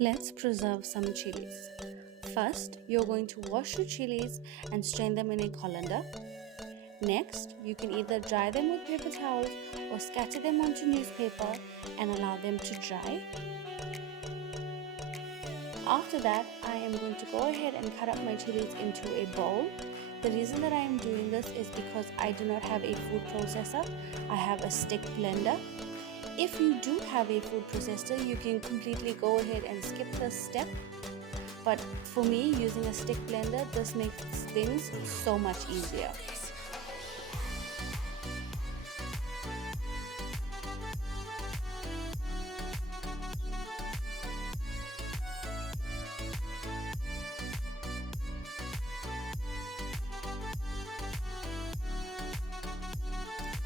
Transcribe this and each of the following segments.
Let's preserve some chilies. First, you're going to wash your chilies and strain them in a colander. Next, you can either dry them with paper towels or scatter them onto newspaper and allow them to dry. After that, I am going to go ahead and cut up my chilies into a bowl. The reason that I am doing this is because I do not have a food processor. I have a stick blender. If you do have a food processor, you can completely go ahead and skip this step. But for me, using a stick blender, this makes things so much easier.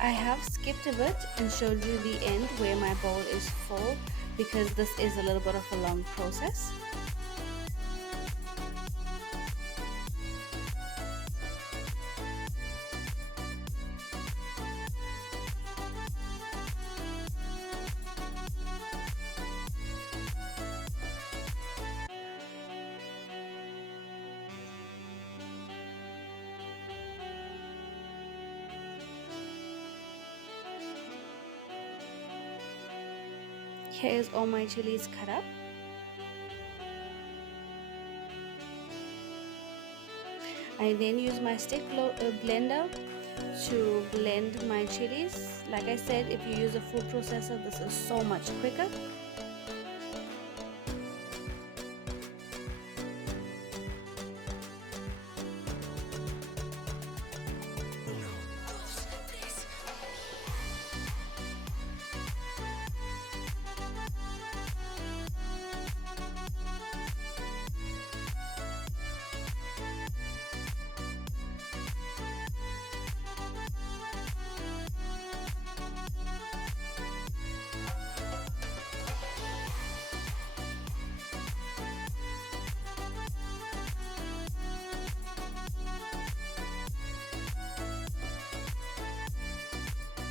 I have skipped a bit and showed you the end where my bowl is full because this is a little bit of a long process. Here's all my chilies cut up. I then use my stick blender to blend my chilies. Like I said, if you use a food processor, this is so much quicker.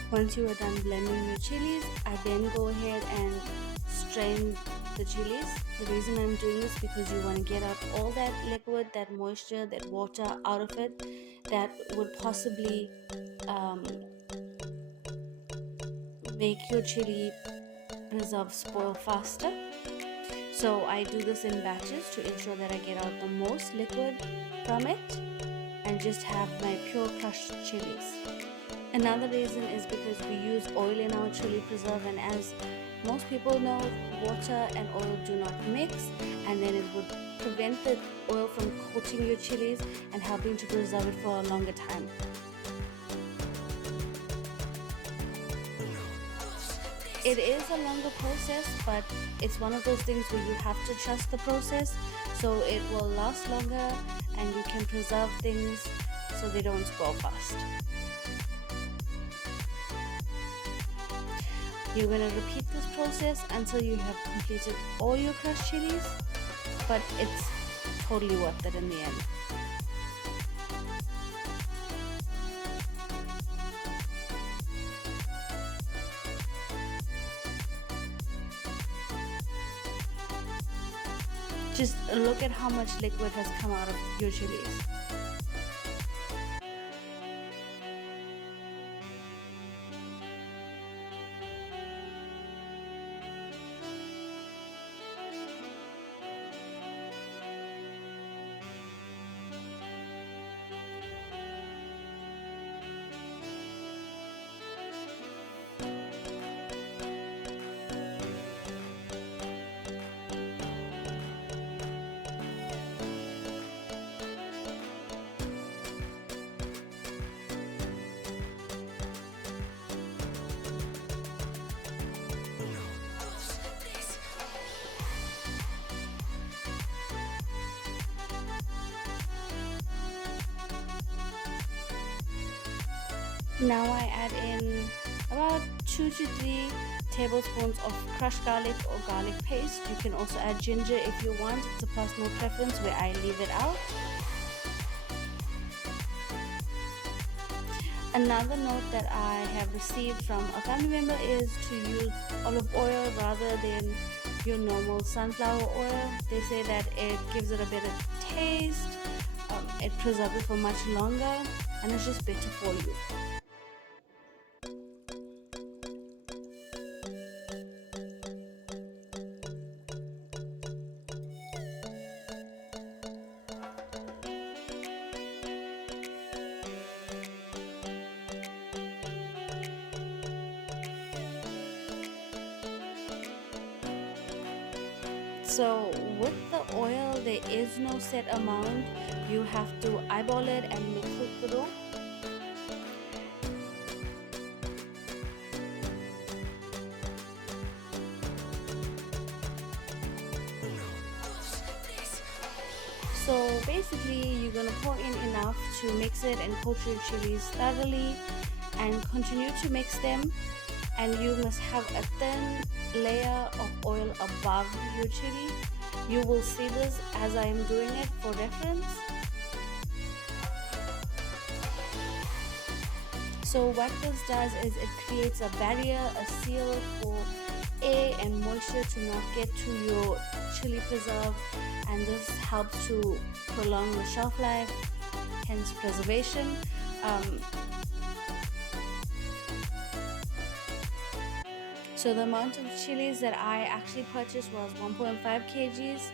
Once you are done blending your chilies, I then go ahead and strain the chilies. The reason I'm doing this because you want to get out all that liquid, that moisture, that water out of it that would possibly make your chili preserve spoil faster. So I do this in batches to ensure that I get out the most liquid from it and just have my pure crushed chilies. Another reason is because we use oil in our chili preserve, and as most people know, water and oil do not mix, and then it would prevent the oil from coating your chilies and helping to preserve it for a longer time. It is a longer process, but it's one of those things where you have to trust the process so it will last longer and you can preserve things so they don't spoil fast. You're going to repeat this process until you have completed all your crushed chilies, but it's totally worth it in the end. Just look at how much liquid has come out of your chilies. Now I add in about 2 to 3 tablespoons of crushed garlic or garlic paste. You can also add ginger if you want. It's a personal preference where I leave it out. Another note that I have received from a family member is to use olive oil rather than your normal sunflower oil. They say that it gives it a better taste, it preserves it for much longer, and it's just better for you. So with the oil, there is no set amount. You have to eyeball it and mix it through. So basically, you're gonna pour in enough to mix it and coat your chilies thoroughly, and continue to mix them. And you must have a thin layer of oil above your chili. You will see this as I am doing it for reference. So what this does is it creates a barrier, a seal for air and moisture to not get to your chili preserve, and this helps to prolong the shelf life, hence preservation. So the amount of chilies that I actually purchased was 1.5 kgs,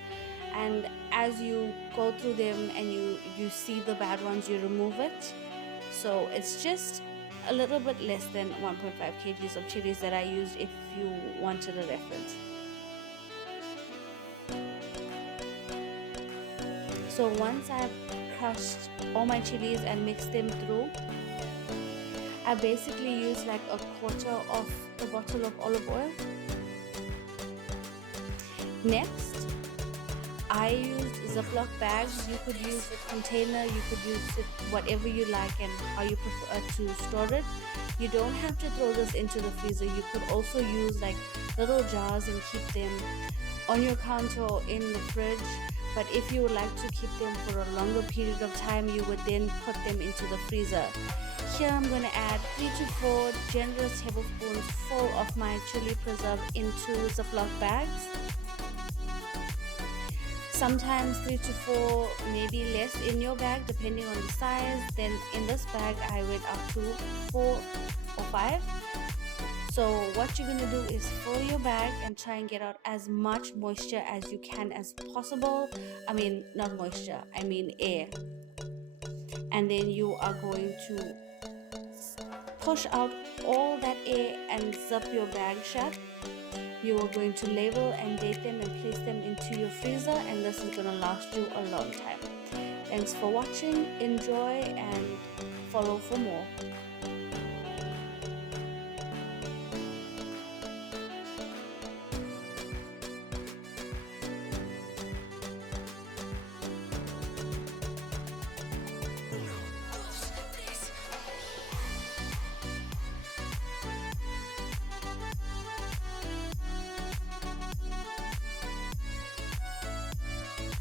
and as you go through them and you see the bad ones, you remove it. So it's just a little bit less than 1.5 kgs of chilies that I used, if you wanted a reference. So once I've crushed all my chilies and mixed them through, I basically use like a quarter of the bottle of olive oil. Next, I used Ziploc bags. You could use a container, you could use it whatever you like and how you prefer to store it. You don't have to throw this into the freezer. You could also use like little jars and keep them on your counter or in the fridge. But if you would like to keep them for a longer period of time, you would then put them into the freezer. Here I'm going to add 3 to 4 generous tablespoons full of my chili preserve into Ziploc bags. Sometimes 3 to 4, maybe less in your bag depending on the size. Then in this bag I went up to 4 or 5. So what you're going to do is fill your bag and try and get out as much moisture as you can as possible. I mean, not moisture, I mean air. And then you are going to push out all that air and zip your bag shut. You are going to label and date them and place them into your freezer, and this is going to last you a long time. Thanks for watching, enjoy, and follow for more.